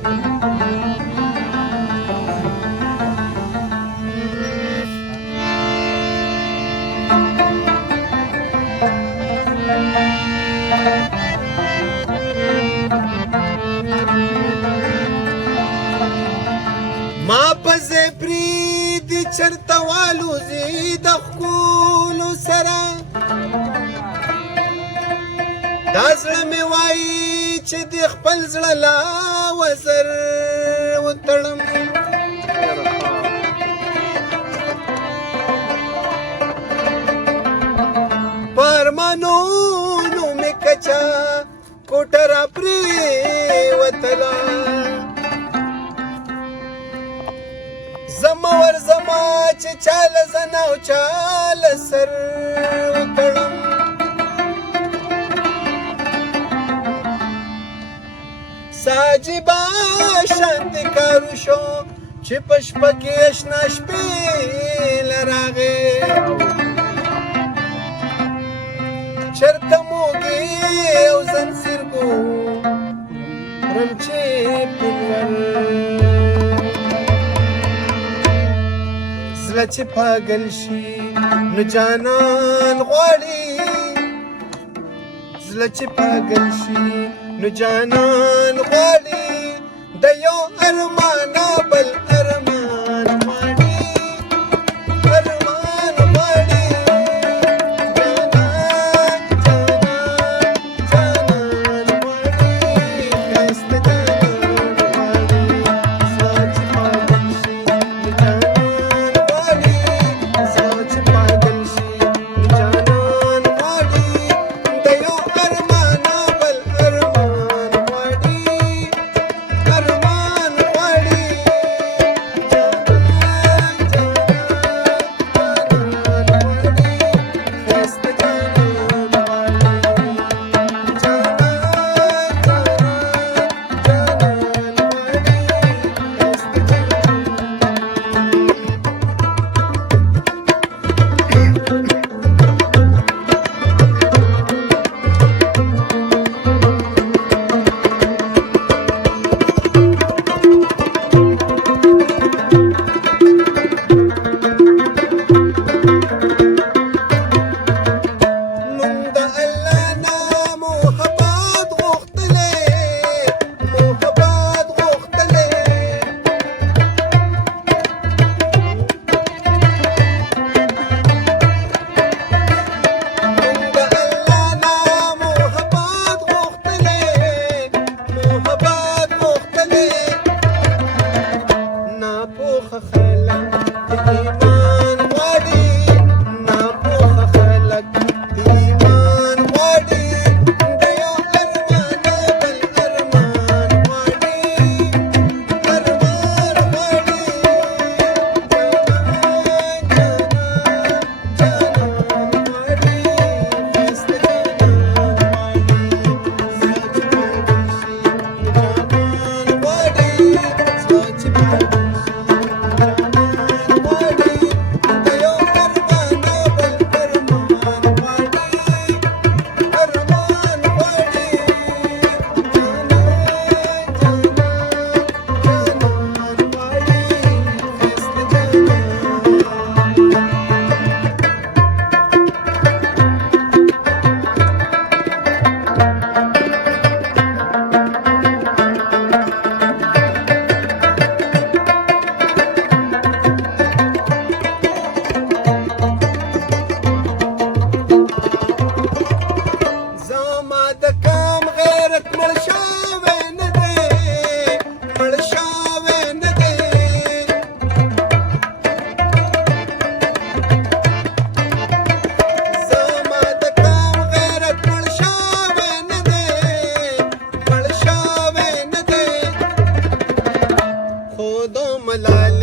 ما پزې پرید چرته والوزي د ښکلو سره دا زړه مې وایي چې د خپل زړه لا وزر وتړم په ارمانونو مې کچه کوټه را پرېوتله زما ورځما چې چاله زنه او چاله سر وتړم ساجبه شانتې کارو شو چې په شپه کې اشنا شپېله راغې چېرته موږې او زنځیر ګورم چې پلور زړه چې پاگل شي نو جانان غواړي زړه چې پاگل شي نو جانان غواړي د یو ارمانه بل ارمان غواړي ارمان غواړي جانان جانان غواړي ښایسته جانان غواړي زړه چې پاگل شي نو جانان ملال